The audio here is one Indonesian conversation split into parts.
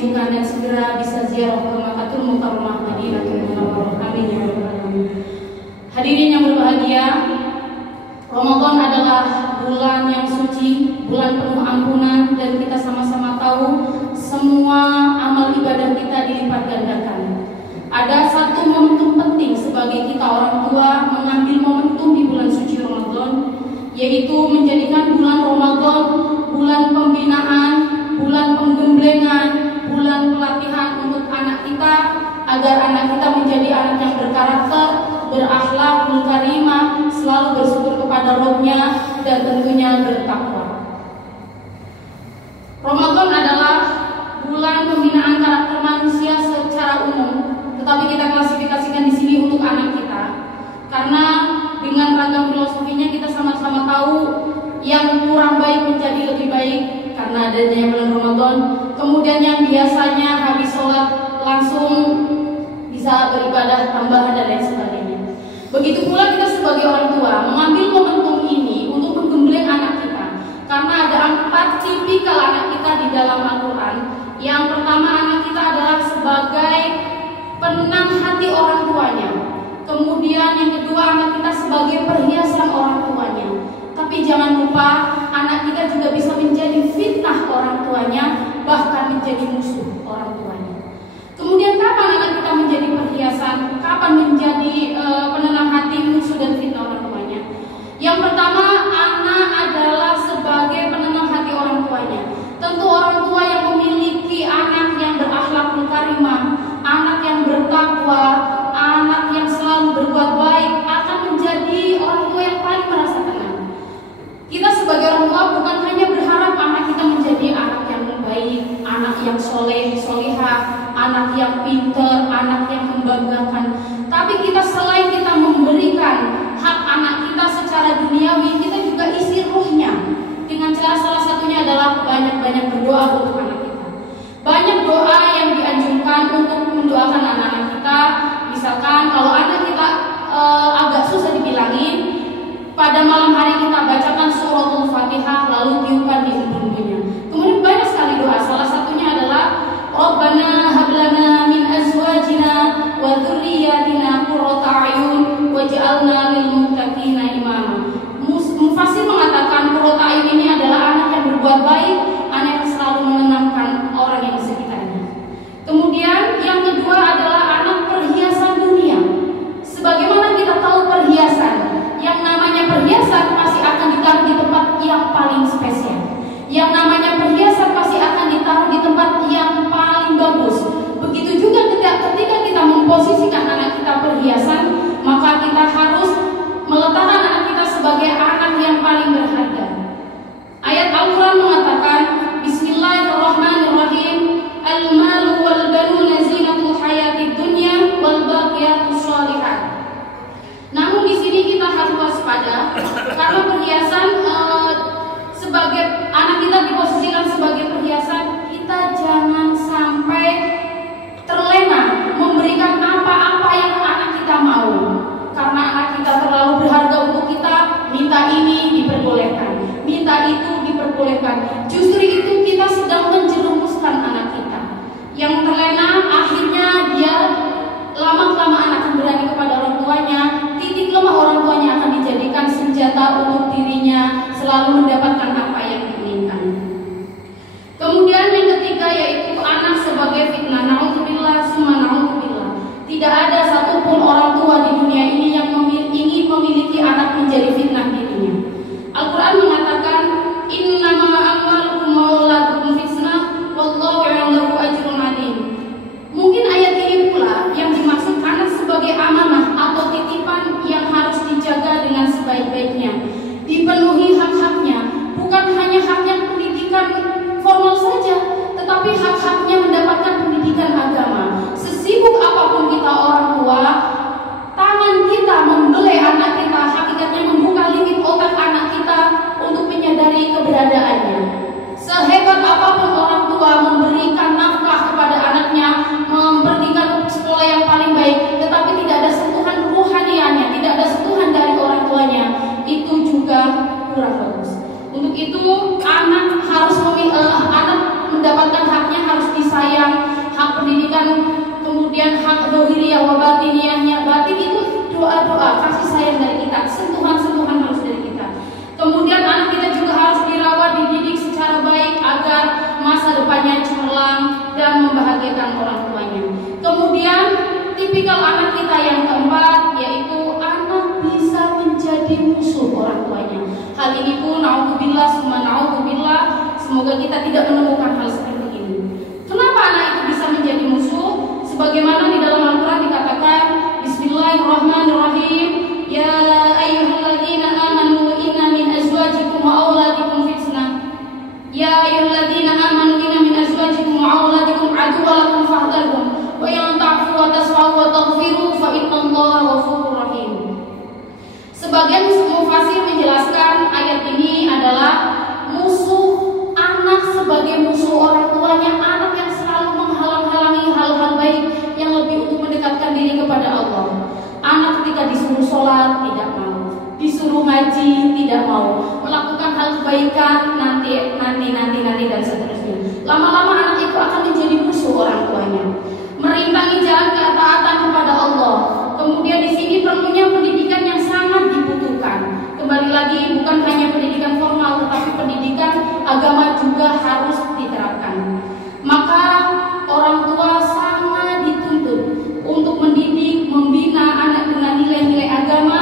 dimajukan dan segera bisa ziarah ke Makkatul Mukarramah Madinatul Munawwarah. Amin ya rabbal alamin. Hadirin yang berbahagia, Ramadan adalah bulan yang suci, bulan penuh ampunan, dan kita sama-sama tahu semua amal ibadah kita dilipat gandakan. Ada satu momentum penting sebagai kita orang tua mengambil momentum di bulan suci Ramadan, yaitu menjadikan bulan Ramadan bulan pembinaan, bulan penggemblengan, bulan pelatihan untuk anak kita agar anak kita menjadi anak yang berkarakter, berakhlak, karimah, selalu bersyukur kepada Rabb-Nya, dan tentunya bertakwa. Ramadan adalah bulan pembinaan karakter manusia secara umum, tetapi kita klasifikasikan di sini untuk anak kita, karena dengan ragam filosofinya kita sama-sama tahu yang kurang baik menjadi lebih baik karena adanya bulan Ramadan. Kemudian yang biasanya habis sholat langsung bisa beribadah tambahan dan lain sebagainya. Begitu pula kita sebagai orang tua mengambil momentum ini untuk menggembleng anak kita, karena ada 4 tipikal anak kita di dalam Al-Quran. Yang pertama, anak kita adalah sebagai penenang hati orang tuanya. Kemudian yang kedua, anak kita sebagai perhiasan orang tuanya. Tapi jangan lupa, anak kita juga bisa menjadi fitnah orang tuanya, bahkan menjadi musuh orang tuanya. Kemudian kapan anak kita menjadi perhiasan? Kapan menjadi penenang hati, musuh dan fitnah orang tuanya? Yang pertama, anak adalah sebagai penenang hati orang tuanya. Tentu orang tua yang memiliki anak yang berakhlakul karimah, anak yang bertakwa, anak yang selalu berbuat baik akan menjadi orang tua yang paling merasa tenang. Kita sebagai orang tua bukan hanya berharap anak kita menjadi anak yang baik, anak yang soleh, solihah, anak yang pintar, anak yang membanggakan, tapi kita selain kita memberikan hak anak kita secara duniawi, kita juga isi ruhnya dengan cara salah satunya adalah banyak-banyak berdoa untuk anak kita. Banyak doa yang dianjurkan untuk mendoakan anak-anak kita. Misalkan kalau anak kita agak susah dibilangin, pada malam hari kita bacakan suratul Fatihah lalu tiupkan di hidungnya. Kemudian banyak sekali doa. Salah satunya adalah Rabbana hablana min azwajina wa dzurriyyatina qurrata a'yun waj'alna lil muttaqina imama. Mufasir mengatakan qurrata a'yun ini adalah anak yang berbuat baik, anak yang selalu menenangkan orang yang di sekitarnya. Kemudian yang kedua adalah anak perhiasan dunia. Sebagaimana kita tahu perhiasan, yang namanya perhiasan pasti akan ditaruh di tempat yang paling spesial. Yang namanya perhiasan pasti akan ditaruh di tempat yang paling bagus. Begitu juga ketika kita memposisikan anak kita perhiasan, maka kita harus meletakkan anak kita sebagai anak yang paling berharga. Ayat Al-Quran mengatakan, Bismillahirrahmanirrahim, Al-malu wal banuna zinatul hayatid dunya wal baqiyatus shalihat. Namun di sini kita harus waspada karena perhiasan sebagai anak kita diposisikan sebagai perhiasan, kita jangan sampai terlena memberikan apa-apa yang anak kita mau. Karena anak kita terlalu berharga untuk kita, minta ini diperbolehkan, minta itu diperbolehkan. Justru itu kita sedang menjerumuskan anak kita. Yang terlena akhirnya dia lama-kelamaan akan berani kepada orang tuanya. Titik lemah orang tuanya akan dijadikan senjata untuk dirinya selalu mendapatkan apa yang diinginkan. Kemudian yang ketiga yaitu anak sebagai fitnah. Na'udzubillah summa na'udzubillah. Tidak ada satupun orang tua di dunia ini yang ingin memiliki anak menjadi fitnah dirinya. Al-Quran mengatakan, Innama amwalukum wa auladukum fitnah wallahu ya'lamu ajrun adim. Mungkin ayat ini pula yang dimaksud anak sebagai amanah atau titipan yang harus dijaga dengan sebaik-baiknya, dipenuhi hak-haknya, bukan hanya haknya pendidikan formal saja, tetapi hak-haknya mendapatkan pendidikan agama. Sesibuk apapun kita orang tua, tangan kita membelai anak kita, hakikatnya membuka limit otak anak kita untuk menyadari keberadaannya. Sehebat apapun orang tua memberikan nafkah kepada anaknya, memberikan sekolah yang paling baik, tetapi tidak ada sentuhan ruhaniannya, tidak ada sentuhan dari orang tuanya, itu juga kurang bagus. Untuk itu anak harus anak mendapatkan haknya harus disayang, hak pendidikan, kemudian hak dohiriyah wa batiniyahnya. Batin itu doa-doa kasih sayang dari kita, sentuhan-sentuhan harus dari kita. Kemudian anak kita juga harus dirawat, dididik secara baik agar masa depannya cemerlang dan membahagiakan orang tuanya. Kemudian tipikal anak kita yang keempat yaitu anak bisa menjadi musuh orang tuanya. Hal ini pun naudzubillah summa naudzubillah, semoga kita tidak menemukan hal seperti ini. Kenapa anak itu bisa menjadi musuh? Sebagaimana di dalam Al-Quran dikatakan, Bismillahirrahmanirrahim, ya ayyuhalladzina amanu inna min azwajikum wa auladikum fitnah. Ya ayyuhalladzina amanu inna min azwajikum wa auladikum aduwwan lakum fahdharhum wa in ta'fu wa tasfahu wa taghfiru fa innallaha ghafurur rahim. Sebagian mufassir menjelaskan ayat ini adalah musuh anak sebagai musuh orang tuanya, anak yang selalu menghalang-halangi hal-hal baik yang lebih untuk mendekatkan diri kepada Allah. Anak ketika disuruh sholat tidak mau, disuruh ngaji tidak mau, melakukan hal kebaikan nanti dan seterusnya. Lama-lama anak itu akan menjadi musuh orang tuanya, merintangi jalan ketaatan kepada Allah. Kemudian di sini perlunya pendidikan yang sangat dibutuhkan. Kembali lagi, bukan hanya pendidikan formal, tetapi pendidikan agama juga harus diterapkan. Maka orang tua sangat dituntut untuk mendidik, membina anak dengan nilai-nilai agama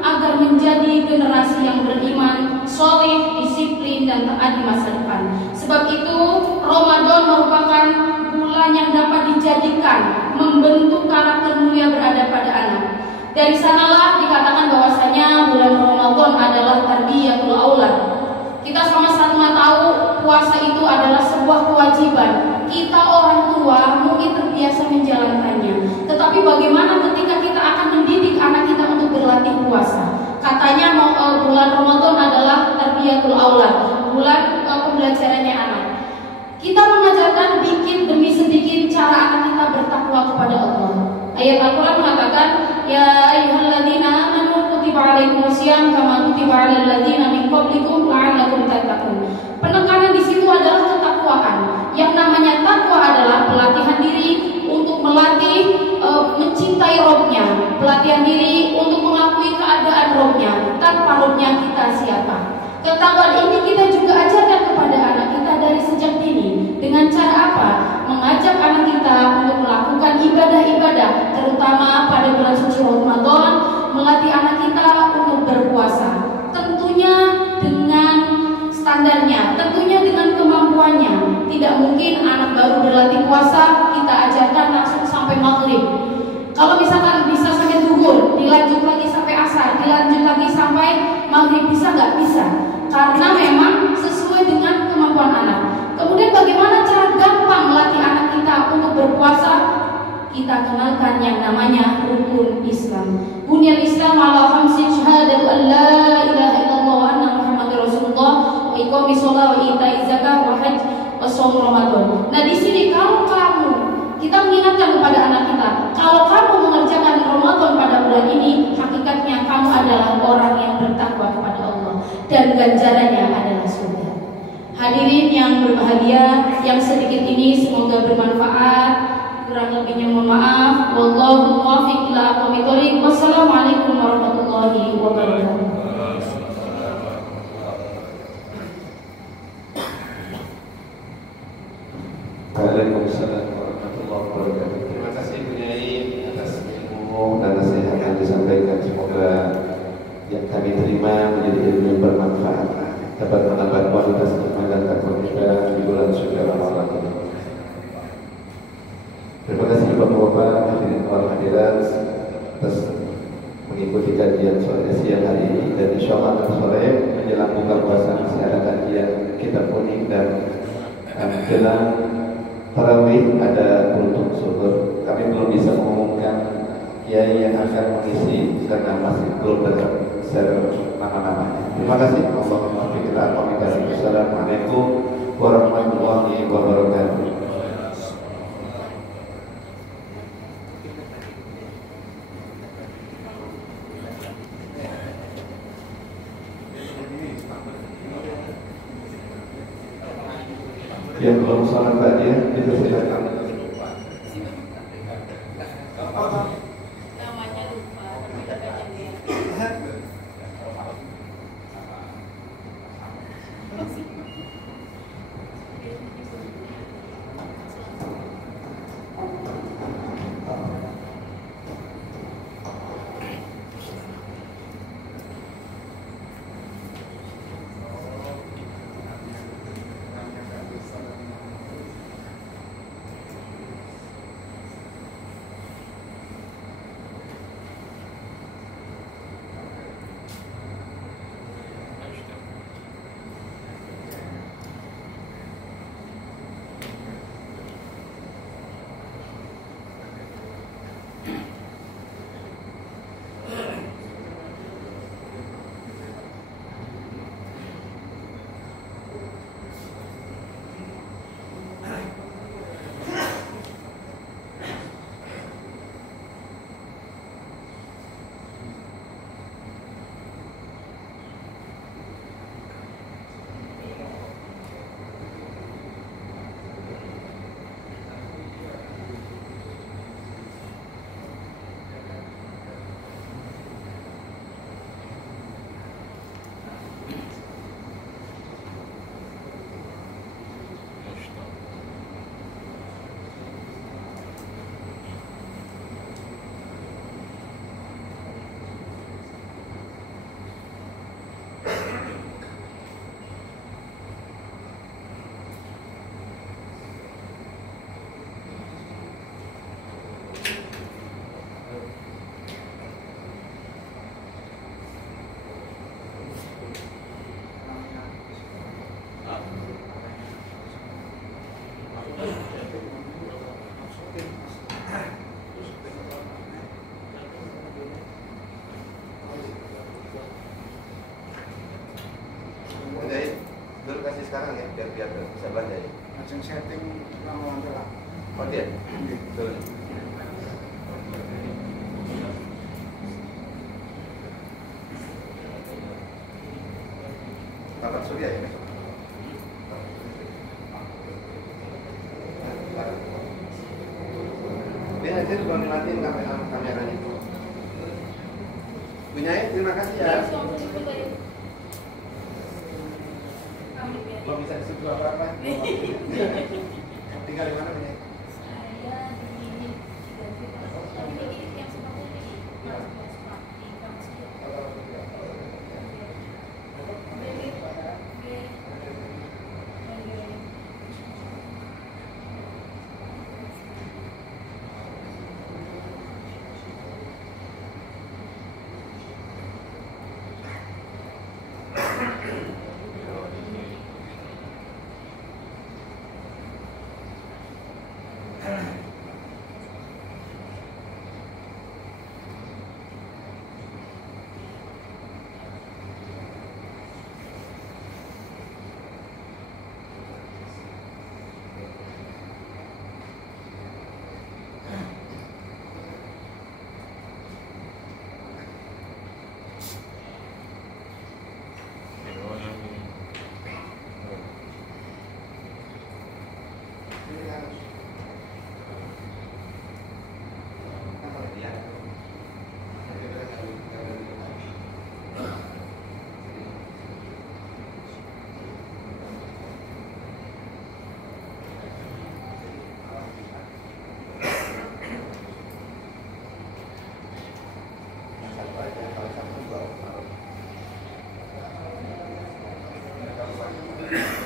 agar menjadi generasi yang beriman, soleh, disiplin, dan taat di masa depan. Sebab itu Ramadan merupakan bulan yang dapat dijadikan membentuk karakter mulia berada pada anak. Dari sanalah dikatakan bahwasanya bulan Ramadan adalah tarbiyatul aulad. Kita sama-sama tahu puasa itu adalah sebuah kewajiban. Kita orang tua mungkin terbiasa menjalankannya, tetapi bagaimana ketika kita akan mendidik anak kita untuk berlatih puasa? Katanya bulan Ramadan adalah tarbiyatul aulad, bulan pembelajarannya anak. Kita mengajarkan dikit demi sedikit cara anak kita bertakwa kepada Allah. Ayat Al-Quran mengatakan, ya ayyuhalladzina amanu kutiba alaikumusiyam kama kutiba alal ladzina min qablikum la'allakum tattaqun. Penekanan di situ adalah ketakwaan. Yang namanya takwa adalah pelatihan diri untuk melatih mencintai Robnya, pelatihan diri untuk mengakui keadaan Robnya, tanpa Robnya kita siapa. Ketakwaan ini kita juga ajarkan kepada anak kita dari sejak dini. Dengan cara apa? Mengajak anak kita untuk melakukan ibadah-ibadah, terutama pada bulan suci Ramadan, melatih anak kita untuk berpuasa. Tentunya dengan standarnya, tentunya dengan kemampuannya. Tidak mungkin anak baru berlatih puasa kita ajarkan langsung sampai maghrib. Kalau misalkan bisa sampai zuhur, dilanjut lagi sampai asar, dilanjut lagi sampai maghrib, bisa nggak? Bisa. Karena memang sesuai dengan kemampuan anak. Kemudian bagaimana cara gampang melatih anak kita untuk berpuasa? Kita kenalkan yang namanya rukun Islam. Bunyal Islam ala khamsin syahadatu an la ilaha illallah wa anna Muhammadar Rasulullah wa iqamis shalah wa ita'iz zakah wa hajj wa shaum Ramadan. Nah, di sini kalau kita mengingatkan kepada anak kita, kalau kamu mengerjakan Ramadan pada bulan ini, hakikatnya kamu adalah orang yang bertakwa kepada Allah dan ganjarannya adalah surga. Hadirin yang berbahagia, yang sedikit ini semoga bermanfaat. Kurang lebihnya mohon maaf. Wallahu muwaffiq ila aqwamit thoriq. Wassalamualaikum warahmatullahi wabarakatuh. Waalaikumsalam warahmatullahi wabarakatuh. Terima kasih Bu Yai atas ilmu dan nasihat yang disampaikan. Semoga yang kami terima menjadi ilmu yang bermanfaat, dapat menambah kualitas iman dan takwa kita di bulan suci Ramadan ini. Terima kasih Bapak-bapak hadirin wal hadirat atas mengikuti kajian sore siang hari ini, dan insyaallah nanti sore menjelang buka puasa masih ada kajian kitab unik dan jelang tarawih ada kultum suhur. Kami belum bisa mengumumkan kiai yang akan mengisi karena masih belum tersebar nama-namanya. Terima kasih. Assalamualaikum warahmatullahi wabarakatuh. Yang belum sholat ba'diyah dipersilakan. Namanya lupa, tapi kita jadi. Sekarang ya, biar bisa baca ya. Langsung setting lama-lama lah. Oh dia? Betul. Bapak Surya ya besok? Dia aja belum dimatiin kameranya. Bunyai, terima kasih ya. Belum bisa disebut apa-apa. Tinggal di mana Bunyai? Saya di yang seperti Thank you.